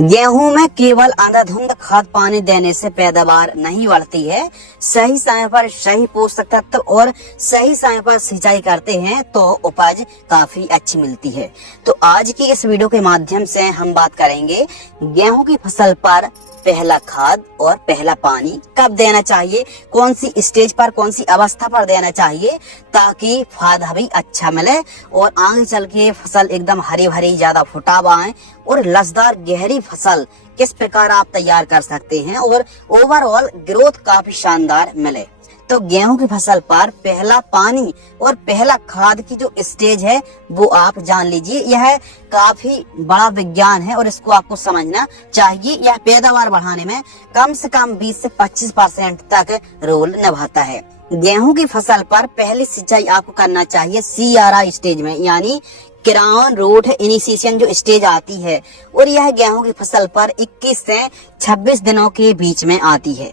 गेहूं में केवल अंधाधुंध खाद पानी देने से पैदावार नहीं बढ़ती है। सही समय पर सही पोषक तत्व और सही समय पर सिंचाई करते हैं तो उपज काफी अच्छी मिलती है। तो आज की इस वीडियो के माध्यम से हम बात करेंगे गेहूं की फसल पर पहला खाद और पहला पानी कब देना चाहिए, कौन सी स्टेज पर, कौन सी अवस्था पर देना चाहिए ताकि फायदा भी अच्छा मिले और आगे चल के फसल एकदम हरी भरी ज्यादा फुटाव आए और लसदार गहरी फसल किस प्रकार आप तैयार कर सकते हैं और ओवरऑल ग्रोथ काफी शानदार मिले। तो गेहूं की फसल पर पहला पानी और पहला खाद की जो स्टेज है वो आप जान लीजिए। यह काफी बड़ा विज्ञान है और इसको आपको समझना चाहिए। यह पैदावार बढ़ाने में कम से कम 20 से 25% तक रोल निभाता है। गेहूं की फसल पर पहली सिंचाई आपको करना चाहिए CRI स्टेज में, यानी क्राउन रूट इनिशिएशन जो स्टेज आती है, और यह गेहूं की फसल पर 21 से 26 दिनों के बीच में आती है।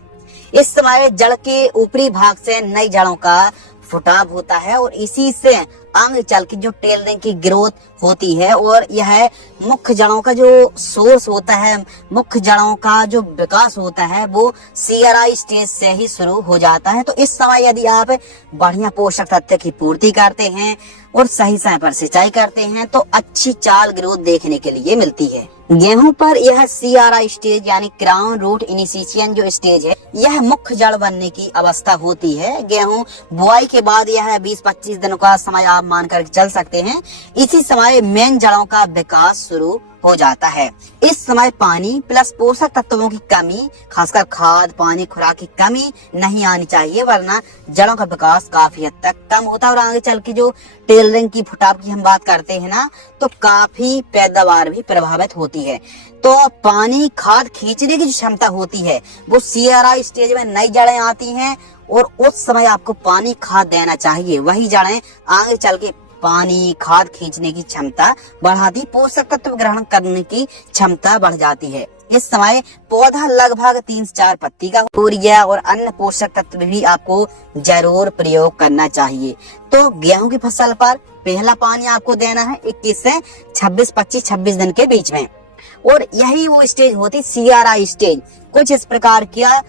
इस समय जड़ के ऊपरी भाग से नई जड़ों का फुटाव होता है और इसी से आगे चल के जो टेलरिंग की ग्रोथ होती है और यह मुख्य जड़ों का जो सोर्स होता है, मुख्य जड़ों का जो विकास होता है वो CRI स्टेज से ही शुरू हो जाता है। तो इस समय यदि आप बढ़िया पोषक तत्व की पूर्ति करते हैं और सही समय पर सिंचाई करते हैं तो अच्छी चाल ग्रोथ देखने के लिए मिलती है। गेहूं पर यह CRI स्टेज यानी क्राउन रूट इनिशिएशन जो स्टेज है, यह मुख्य जड़ बनने की अवस्था होती है। गेहूं बुआई के बाद यह 20-25 दिनों का समय आप मानकर चल सकते हैं। इसी समय मेन जड़ों का विकास शुरू हो जाता है। इस समय पानी प्लस पोषक तत्वों की कमी, खासकर खाद पानी खुराक की कमी नहीं आनी चाहिए, वरना जड़ों का विकास काफी हद तक कम होता है और आगे चल के जो टेलरिंग की फुटाव की हम बात करते हैं ना, तो काफी पैदावार भी प्रभावित होती है। तो पानी खाद खींचने की जो क्षमता होती है वो CRI स्टेज में नई जड़ें आती हैं और उस समय आपको पानी खाद देना चाहिए। वही जड़ें आगे चल के पानी खाद खींचने की क्षमता बढ़ाती, पोषक तत्व ग्रहण करने की क्षमता बढ़ जाती है। इस समय पौधा लगभग 3 से 4 पत्ती का यूरिया और अन्य पोषक तत्व भी आपको जरूर प्रयोग करना चाहिए। तो गेहूं की फसल पर पहला पानी आपको देना है 21 से 26 दिन के बीच में, और यही वो स्टेज होती CRI स्टेज। कुछ इस प्रकार का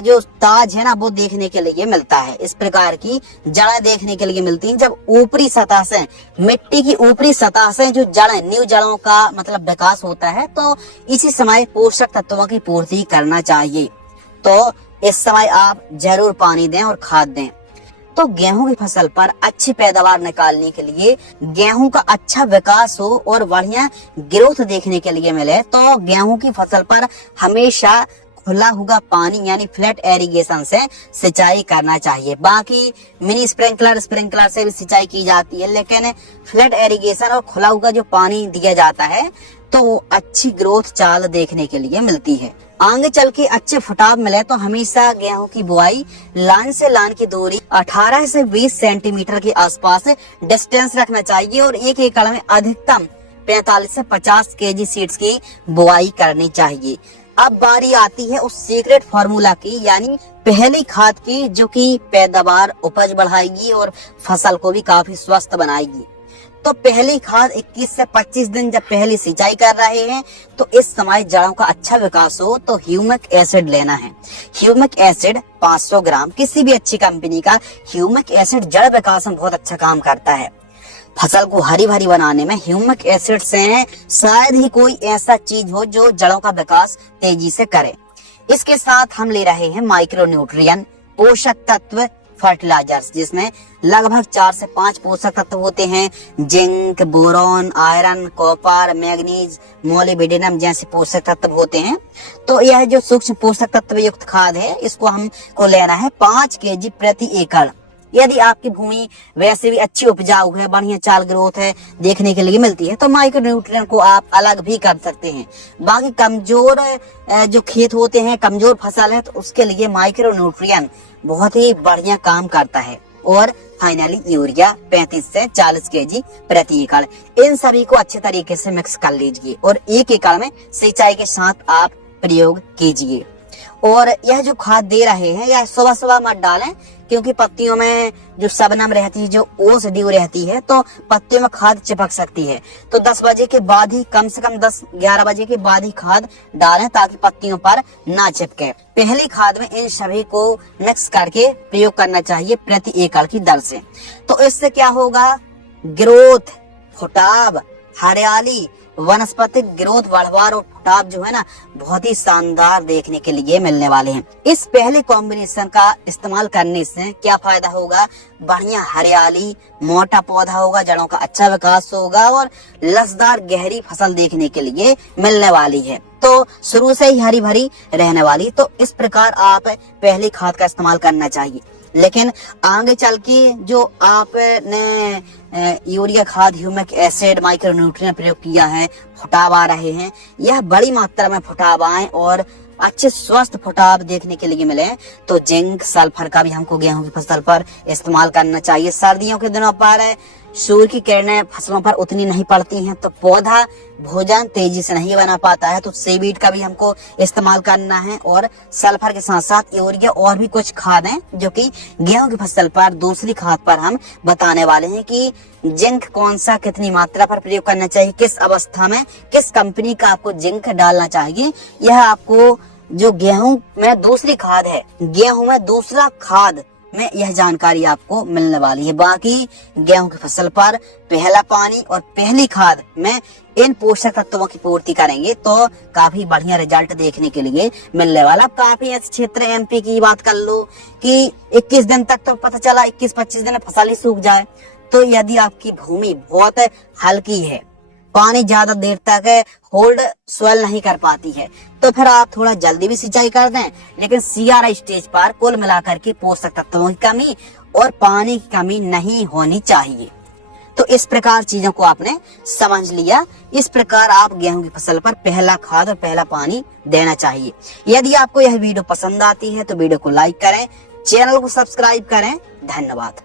जो ताज है ना वो देखने के लिए मिलता है, इस प्रकार की जड़ें देखने के लिए मिलती हैं जब ऊपरी सतह से, मिट्टी की ऊपरी सतह से जो जड़ें, न्यू जड़ों का मतलब विकास होता है। तो इसी समय पोषक तत्वों की पूर्ति करना चाहिए। तो इस समय आप जरूर पानी दें और खाद दें। तो गेहूं की फसल पर अच्छी पैदावार निकालने के लिए, गेहूं का अच्छा विकास हो और बढ़िया ग्रोथ देखने के लिए मिले तो गेहूं की फसल पर हमेशा खुला हुआ पानी यानी फ्लैट एरिगेशन से सिंचाई करना चाहिए। बाकी मिनी स्प्रिंकलर से भी सिंचाई की जाती है, लेकिन फ्लैट एरिगेशन और खुला हुआ जो पानी दिया जाता है तो अच्छी ग्रोथ चाल देखने के लिए मिलती है। आगे चल के अच्छे फुटाव मिले तो हमेशा गेहूं की बुआई लाइन से लाइन की दूरी 18 से 20 सेंटीमीटर के आसपास डिस्टेंस रखना चाहिए और एक एकड़ में अधिकतम 45 से 50 kg सीड्स की बुआई करनी चाहिए। अब बारी आती है उस सीक्रेट फार्मूला की, यानी पहली खाद की, जो कि पैदावार उपज बढ़ाएगी और फसल को भी काफी स्वस्थ बनाएगी। तो पहली खाद 21 से 25 दिन जब पहली सिंचाई कर रहे हैं तो इस समय जड़ों का अच्छा विकास हो तो ह्यूमिक एसिड लेना है। ह्यूमिक एसिड 500 ग्राम, किसी भी अच्छी कंपनी का ह्यूमिक एसिड जड़ विकास में बहुत अच्छा काम करता है। फसल को हरी भरी बनाने में ह्यूमिक एसिड से शायद ही कोई ऐसा चीज हो जो जड़ों का विकास तेजी से करे। इसके साथ हम ले रहे हैं माइक्रोन्यूट्रिएंट पोषक तत्व फर्टिलाइजर्स, जिसमें लगभग 4 से 5 पोषक तत्व होते हैं। Zinc, boron, iron, copper, manganese, molybdenum जैसे पोषक तत्व होते हैं। तो यह जो सूक्ष्म पोषक तत्व युक्त खाद है इसको हमको लेना है 5 kg प्रति एकड़। यदि आपकी भूमि वैसे भी अच्छी उपजाऊ है, बढ़िया चाल ग्रोथ है देखने के लिए मिलती है तो माइक्रोन्यूट्रिएंट को आप अलग भी कर सकते हैं। बाकी कमजोर जो खेत होते हैं, कमजोर फसल है, तो उसके लिए माइक्रोन्यूट्रिएंट बहुत ही बढ़िया काम करता है। और फाइनली यूरिया 35 से 40 kg प्रति एकड़। इन सभी को अच्छे तरीके से मिक्स कर लीजिए और एक एकड़ में सिंचाई के साथ आप प्रयोग कीजिए। और यह जो खाद दे रहे हैं यह सुबह सुबह मत डालें, क्योंकि पत्तियों में जो शबनम रहती है, जो ओस ड्यू रहती है, तो पत्तियों में खाद चिपक सकती है। तो 10 बजे के बाद ही, कम से कम 10-11 बजे के बाद ही खाद डालें ताकि पत्तियों पर ना चिपके। पहली खाद में इन सभी को मिक्स करके प्रयोग करना चाहिए प्रति एकड़ की दर से। तो इससे क्या होगा, ग्रोथ, फुटाव, हरियाली, वनस्पतिक ग्रोथ, बढ़वार और फुटाव जो है ना, बहुत ही शानदार देखने के लिए मिलने वाले हैं। इस पहले कॉम्बिनेशन का इस्तेमाल करने से क्या फायदा होगा, बढ़िया हरियाली, मोटा पौधा होगा, जड़ों का अच्छा विकास होगा और लसदार गहरी फसल देखने के लिए मिलने वाली है। तो शुरू से ही हरी भरी रहने वाली। तो इस प्रकार आप पहली खाद का इस्तेमाल करना चाहिए। लेकिन आगे चल के जो आपने यूरिया खाद, ह्यूमिक एसिड, माइक्रोन्यूट्रिएंट प्रयोग किया है, फुटाव आ रहे हैं, यह बड़ी मात्रा में फुटाव आए और अच्छे स्वस्थ फुटाव देखने के लिए मिले, तो जिंक सल्फर का भी हमको गेहूं की फसल पर इस्तेमाल करना चाहिए। सर्दियों के दिनों पर सूर्य की किरणें फसलों पर उतनी नहीं पड़ती हैं, तो पौधा भोजन तेजी से नहीं बना पाता है, तो सीवीड का भी हमको इस्तेमाल करना है। और सल्फर के साथ साथ यूरिया और भी कुछ खाद हैं जो कि गेहूं की फसल पर, दूसरी खाद पर हम बताने वाले हैं कि जिंक कौन सा कितनी मात्रा पर प्रयोग करना चाहिए, किस अवस्था में, किस कंपनी का आपको जिंक डालना चाहिए। यह आपको जो गेहूं में दूसरी खाद है, गेहूं में दूसरा खाद में यह जानकारी आपको मिलने वाली है। बाकी गेहूं की फसल पर पहला पानी और पहली खाद में इन पोषक तत्वों की पूर्ति करेंगे तो काफी बढ़िया रिजल्ट देखने के लिए मिलने वाला। काफी ऐसे क्षेत्र एमपी की बात कर लो कि 21 दिन तक तो पता चला 21-25 दिन में फसल ही सूख जाए। तो यदि आपकी भूमि बहुत हल्की है, पानी ज्यादा देर तक होल्ड स्वेल नहीं कर पाती है, तो फिर आप थोड़ा जल्दी भी सिंचाई कर दें। लेकिन सीआर स्टेज पर कुल मिलाकर के पोषक तत्वों की कमी और पानी की कमी नहीं होनी चाहिए। तो इस प्रकार चीजों को आपने समझ लिया। इस प्रकार आप गेहूं की फसल पर पहला खाद और पहला पानी देना चाहिए। यदि आपको यह वीडियो पसंद आती है तो वीडियो को लाइक करें, चैनल को सब्सक्राइब करें। धन्यवाद।